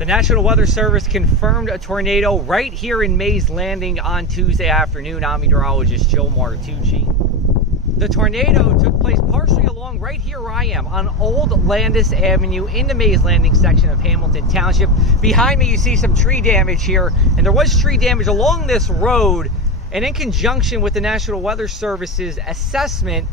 The National Weather Service confirmed a tornado right here in Mays Landing on Tuesday afternoon. I'm meteorologist Joe Martucci. The tornado took place partially along right here where I am on Old Landis Avenue in the Mays Landing section of Hamilton Township. Behind me you see some tree damage here, and there was tree damage along this road. And in conjunction with the National Weather Service's assessment,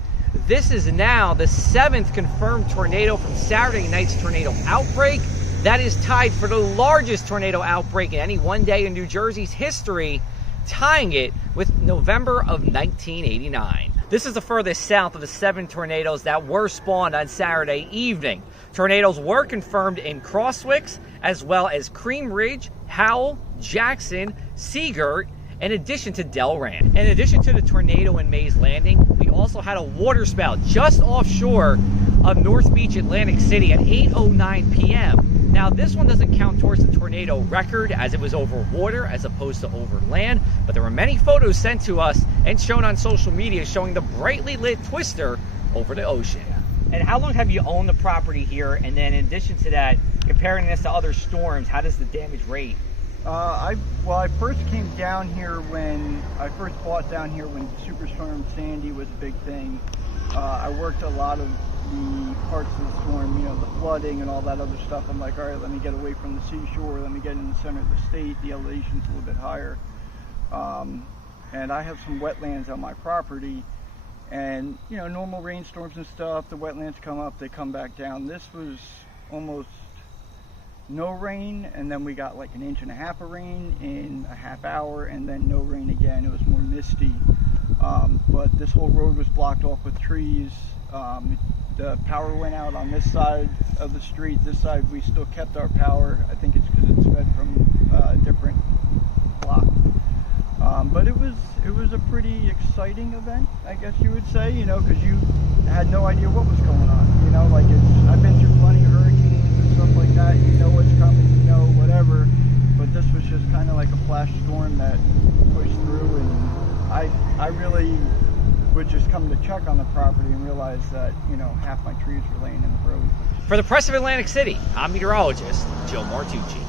this is now the 7th confirmed tornado from Saturday night's tornado outbreak. That is tied for the largest tornado outbreak in any one day in New Jersey's history, tying it with November of 1989. This is the furthest south of the 7 tornadoes that were spawned on Saturday evening. Tornadoes were confirmed in Crosswicks, as well as Cream Ridge, Howell, Jackson, Seagirt, in addition to Delran. In addition to the tornado in Mays Landing, we also had a water spout just offshore of North Beach, Atlantic City at 8:09 p.m. Now, this one doesn't count towards the tornado record as it was over water as opposed to over land, but there were many photos sent to us and shown on social media showing the brightly lit twister over the ocean. And how long have you owned the property here? And then in addition to that, comparing this to other storms, how does the damage rate? I first came down here when I first bought down here when Superstorm Sandy was a big thing. I worked a lot of the parts of the storm, you know, the flooding and all that other stuff. I'm like, all right, let me get away from the seashore, let me get in the center of the state, the elevation's a little bit higher. And I have some wetlands on my property, and, you know, normal rainstorms and stuff, the wetlands come up, they come back down. This was almost no rain, and then we got like 1.5 inches of rain in a half hour, and then no rain again. It was more misty. But this whole road was blocked off with trees. The power went out on this side of the street. This side we still kept our power. I think it's because it's fed from a different block. But it was a pretty exciting event, I guess you would say, you know, because you had no idea what was going on. You know, like I've been through plenty of hurricanes and stuff like that. You know what's coming, you know, whatever. But this was just kind of like a flash storm that pushed through, and I really would just come to check on the property and realize that, you know, half my trees were laying in the road. For the Press of Atlantic City, I'm meteorologist Joe Martucci.